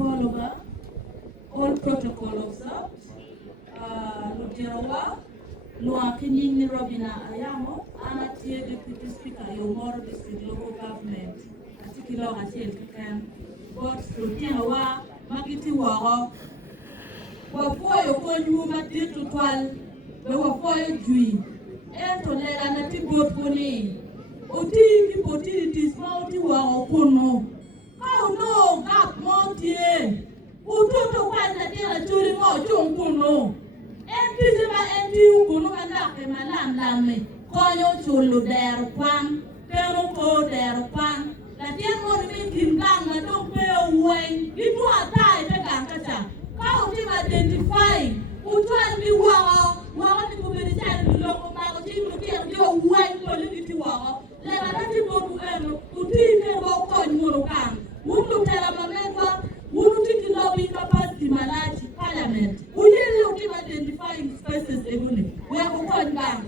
Pologa, all protocol observed. Luterawa, Wukony Robina Ayamo, Anatie Deputy Speaker, Yomoro District Local Government, Atikilo Achel but Luterawa, Magiti Waro, Wafoyo Konyu Matitu Twal, the Wafoyo Jui, and to let Anati Botponi, Oti, Potilities, Mouti Waro Kono. Oh no, Gap Montier, Utoto Wanda Tera Churi Mo Chunkuno. Enti Ugono and Malam Lame, Koyo Chulu der Kwan, Pero Ko der Kwan, that young one making Banga don't pay away. People are tied to Gankata. How do you identify? Utuan be wow, one to be the child of local marketing to get your white political wow. Let a little more to take a walk on Murukan. Who tell a member, who take a lobby capacity Malachi Parliament. We didn't identifying spaces, we have a one bank.